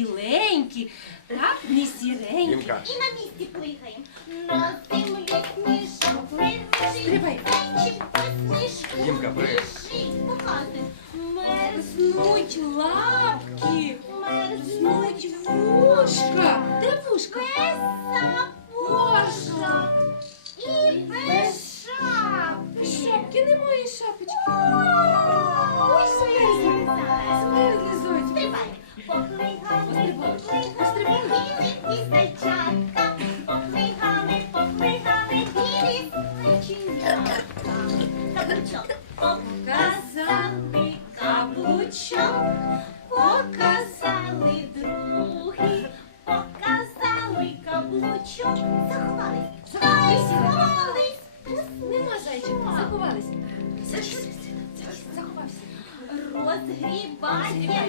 біленькі, так не сіренькі. І на місці плигаємо. На землі книжок. миша, мерзить, печі посмішку, біжить, показує. Мерзнуть лапи. Показали каблучок, показали другий, показали каблучок, заховались, заховались, заховались. Нема зайчик, заховались. Заховався. Розгрібає.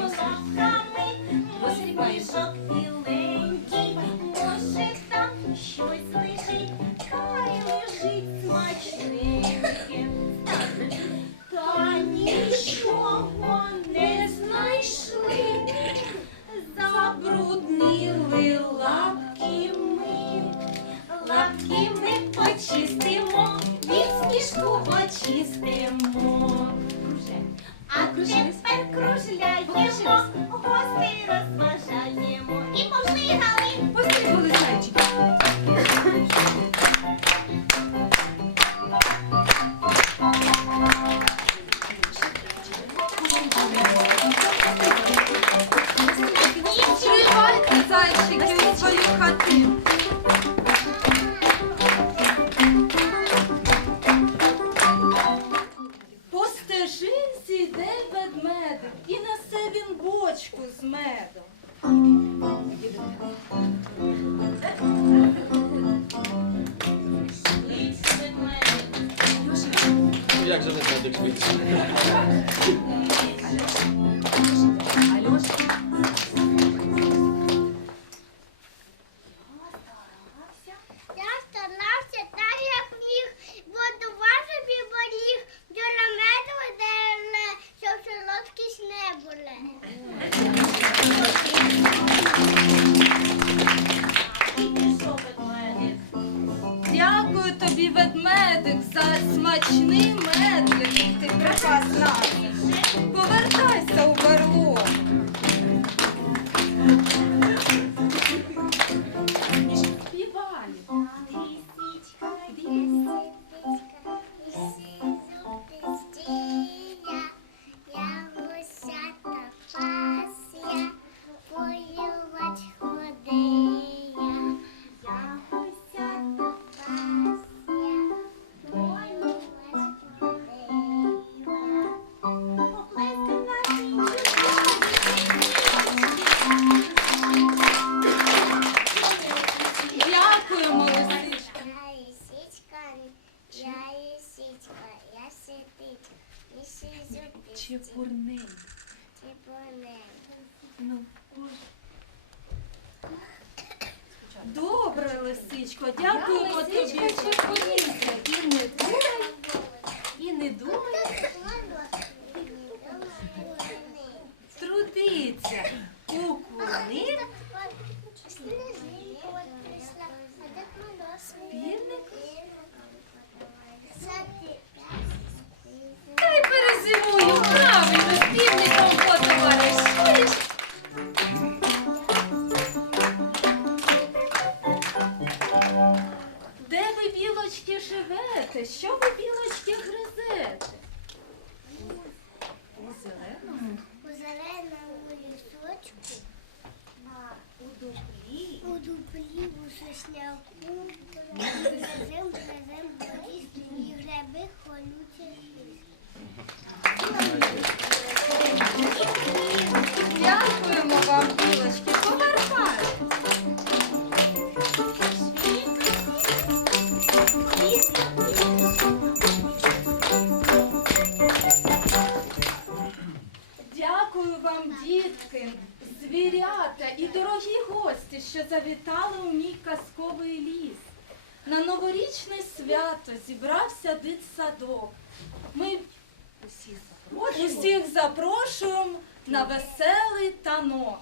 Буду пліву сосняку, разом, разом, доріс, і греби, холюче. Дякую. завітали у мій казковий ліс. На новорічне свято зібрався дитсадок. Ми усіх запрошуємо, усіх запрошуємо на веселий танок.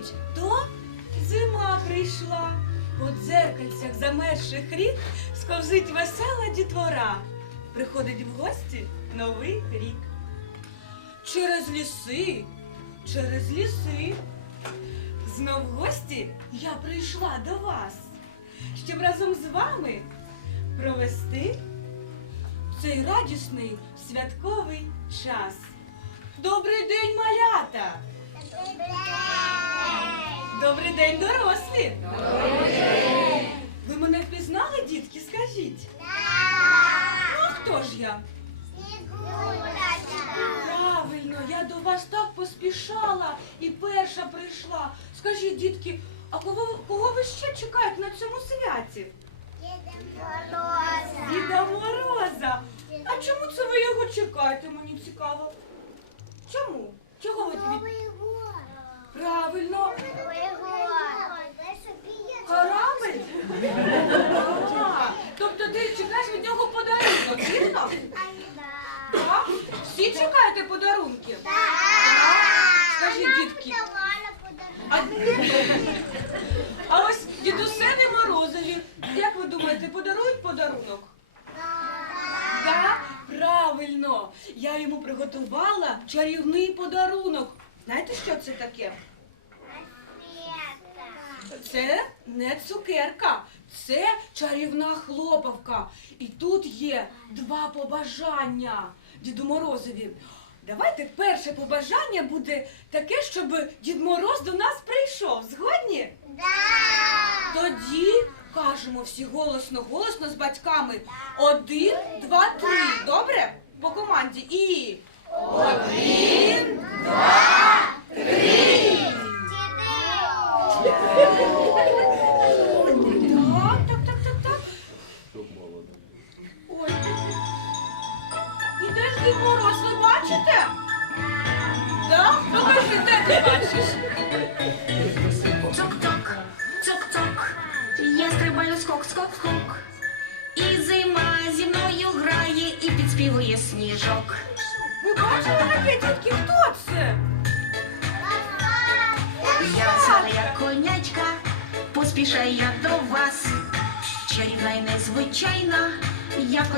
Всі то зима прийшла. По дзеркальцях замерзших рік сковзить весела дітвора. Приходить в гості новий рік. Через ліси, через ліси. Знов в гості я прийшла до вас, щоб разом з вами провести цей радісний святковий час. Добрий день, малята! Добрий день, дорослі! Ви мене впізнали, дітки, скажіть? Ну, а хто ж я? Правильно, я до вас так поспішала і перша прийшла. Скажіть, дітки, а кого, кого ви ще чекаєте на цьому святі? Діда Мороза. А чому це ви його чекаєте? Мені цікаво. Чому? Чого ви. Правильно, корабль? Ага. Тобто ти чекаєш від нього подарунок, вірно? Так? Всі чекаєте подарунки? Скажіть, дітки, а, а ось дідусеві Морозові, як ви думаєте, подарують подарунок? Да? Правильно. Я йому приготувала чарівний подарунок. Це таке? Це не цукерка, це чарівна хлопавка. І тут є два побажання Діду Морозові. Давайте перше побажання буде таке, щоб Дід Мороз до нас прийшов. Згодні? Тоді кажемо всі голосно, голосно з батьками. Один, два, три. Добре? По команді. І один, два, три.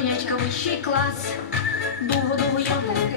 Конячка вищий клас. Довго-довго я блукала,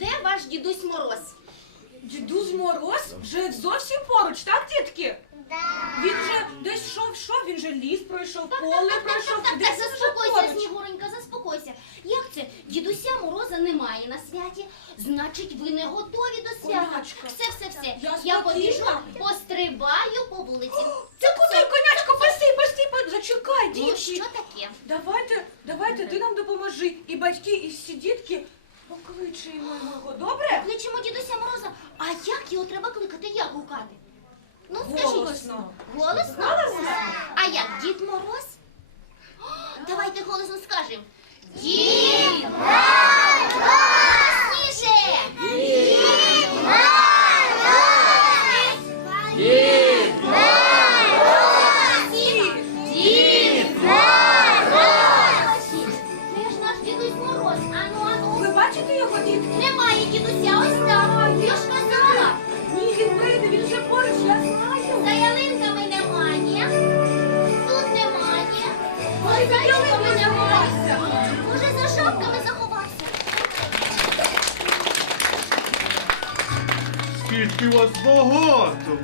де ваш дідусь Мороз? Дідусь Мороз вже зовсім поруч, так, дітки? Він же десь йшов, йшов, він же ліс пройшов, поле пройшов. Так, так, це вже заспокойся, поруч? Снігуренька, заспокойся. Як це? Дідуся Мороза немає на святі, значить ви не готові до свята. Конячка. Все, все, все. Я Я спокійна. побіжу, пострибаю по вулиці. Це куди, конячко, постій, постій, постій, зачекай. Ну, що таке? Давайте, давайте, ти нам допоможи. І батьки, і всі дітки покличемо його, добре? Кличемо дідуся Мороза. А як його треба кликати? Як гукати? Ну, скажіть. Голосно. Голосно? А як Дід Мороз? О, давайте голосно скажемо. Дід Мороз! Скільки вас багато?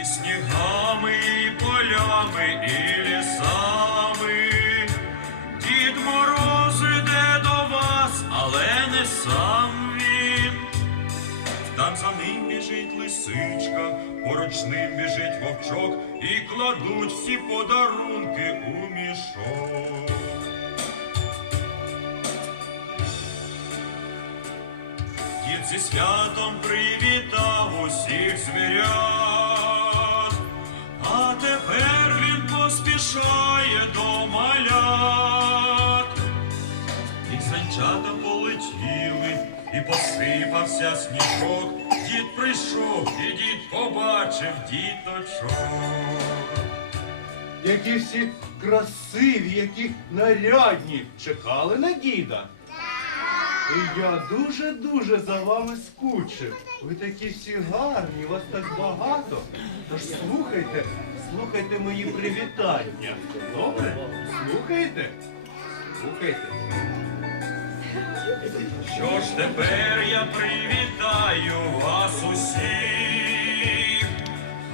І снігами, і полями, і лісами. Дід Мороз іде до вас, але не сам він. Там за ним біжить лисичка, поруч ним біжить вовчок, і кладуть всі подарунки Дід зі святом привітав усіх звірят, а тепер він поспішає до малят. І санчата полетіли, і посипався сніжок. Дід прийшов, і дід побачив діточок. Які всі красиві, які нарядні. Чекали на діда? Я дуже-дуже за вами скучив. Ви такі всі гарні, вас так багато. Тож слухайте, слухайте мої привітання. Добре? Слухайте? Слухайте. Що ж тепер я привітаю вас усіх,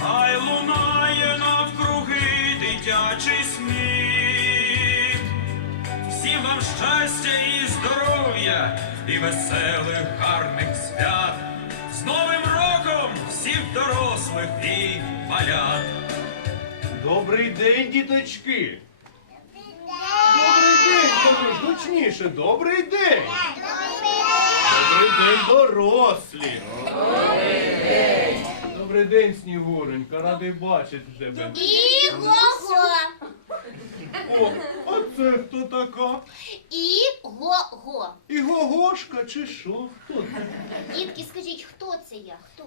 хай лунає навкруги дитячий сміх. Всім вам щастя і здоров'я, і веселих гарних свят. З Новим роком всіх дорослих і малят. Добрий день, діточки. Добрий день, кажу, гучніше, добрий день. Добрий день, дорослі. Добрий день, Снігуренька, радий бачити тебе. Іго-го! О, а це хто така? Іго-го! І Гогошка чи що? Хто це? Дітки, скажіть, хто це я? Хто?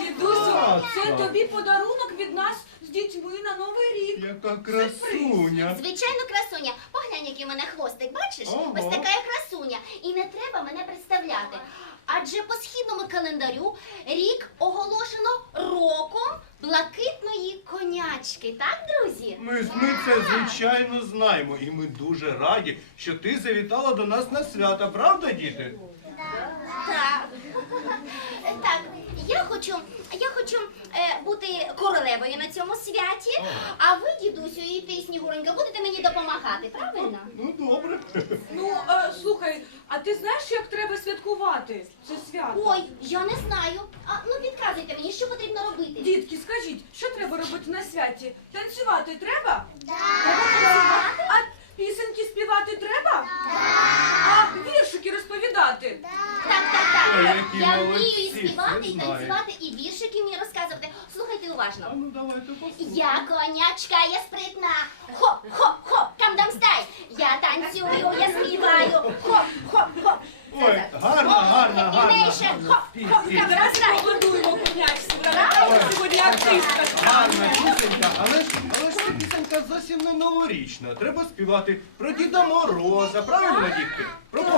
Дідусю, це тобі подарунок від нас з дітьми на Новий рік. Яка красуня. Звичайно, красуня. Поглянь, який у мене хвостик, бачиш? Ого. Ось така я красуня. І не треба мене представляти. Адже по східному календарю рік оголошено роком блакитної конячки. Так, друзі? Ми, ми це звичайно знаємо, і ми дуже раді, що ти завітала до нас на свята, правда, діти? Так. Так, я хочу, я хочу е, бути королевою на цьому святі, а ви, дідусю, і ти, Снігуренька, будете мені допомагати, правильно? Ну, добре. Ну, е, слухай, а ти знаєш, як треба святкувати це свято? Ой, я не знаю. А, ну підказуйте мені, що потрібно робити. Дітки, скажіть, що треба робити на святі? Танцювати треба? Танцювати? А пісеньки співати треба? А віршики розповідати? Так, так, так. Ой, які я вмію молодці, і співати, і танцювати, і віршики вмію розказувати. Слухайте А ну давайте послухаємо. Я конячка, я спритна. Хоп, хоп, хоп, камдам стай. Я танцюю, я співаю. Хоп, хоп, хоп. Ой, гарна, гарна, гарна. Півніше, хоп, хоп, Пісня. камдам стай. Годуємо конячку, правда? Сьогодні артистка. Гарна пісенька, але ж, але ж ця пісенька зовсім не новорічна. Треба співати про Діда Мороза, правильно, дітки?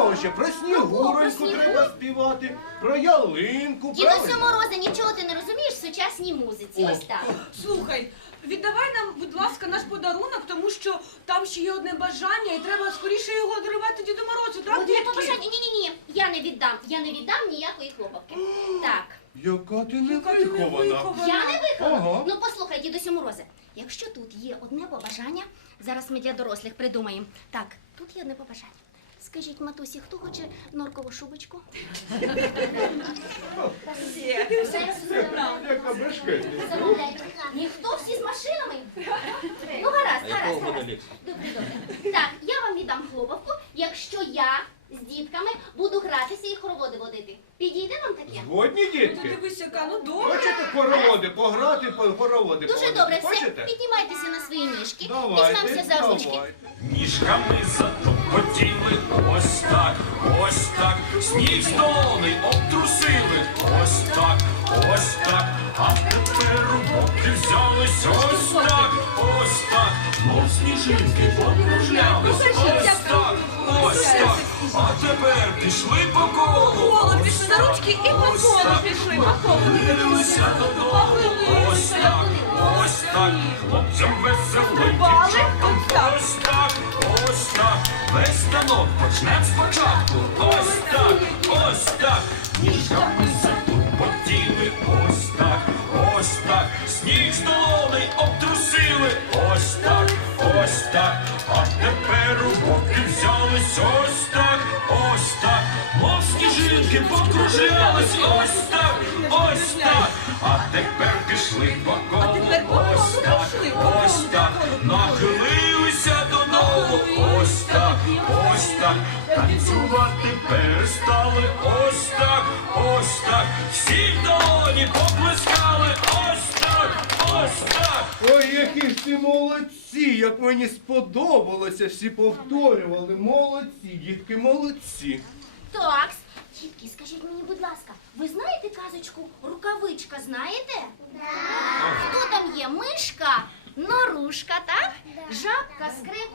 Про ще? Про Снігурочку Снігурку. треба співати, про ялинку, Дідусю правильно? Мороза, нічого ти не розумієш в сучасній музиці. Ось так. Слухай, віддавай нам, будь ласка, наш подарунок, тому що там ще є одне бажання, і треба скоріше його дарувати Діду Морозу, так, Одне дітки? побажання. Ні-ні-ні, я не віддам. Я не віддам ніякої хлопавки. Так. Яка ти не Яка ти не вихована. Я не вихована. Ага. Ну послухай, дідусю Морозе, якщо тут є одне побажання, зараз ми для дорослих придумаємо. Так, тут є одне побажання. Скажіть, матусі, хто хоче норкову шубочку? Замовляйте. Ніхто всі з машинами. Ну гаразд, гаразд, гаразд. Добре, добре. Так, я вам віддам хлопавку, якщо я з дітками буду гратися і хороводи водити. Підійде вам таке? Згодні, Ну дітки? дивись, яка, ну добре. Хочете хороводи пограти, по- хороводи Дуже пограти? добре, все. Хочете? Піднімайтеся на свої ніжки. Давайте, Візьмемося за ручки. давайте. Ніжками затопотіли, ось так, ось так, сніг з долони обтрусили, ось так, ось так, а тепер у боки взялись, ось так, ось так, мов сніжинки покружлялись, ось так, ось так, а тепер пішли по колу. Коло пішли за ручки і по Ось колу так. пішли. По колу Похилилися додому, ось так, ось так, хлопцям веселенькі Стрибали, ось так. ось так, ось так, весь станок почнем спочатку, ось так, ось так, ніжками затупотіли, ось так, ось так, сніг з долони обтрусили, ось так, ось так, а тепер у боки взялись, ось так, ось так, мов сніжинки покружлялись, ось так, ось так, а тепер пішли по колу, ось так, ось так, нахилилися додолу, ось так, ось так, танцювати перестали, ось так, ось так, всі в долоні поплескали, ось так. Ой, які всі молодці! Як мені сподобалося, всі повторювали. Молодці, дітки, молодці. Так, дітки, скажіть мені, будь ласка, ви знаєте казочку Рукавичка, знаєте? Хто там є? Мишка, норушка, так? Жабка, скрипка.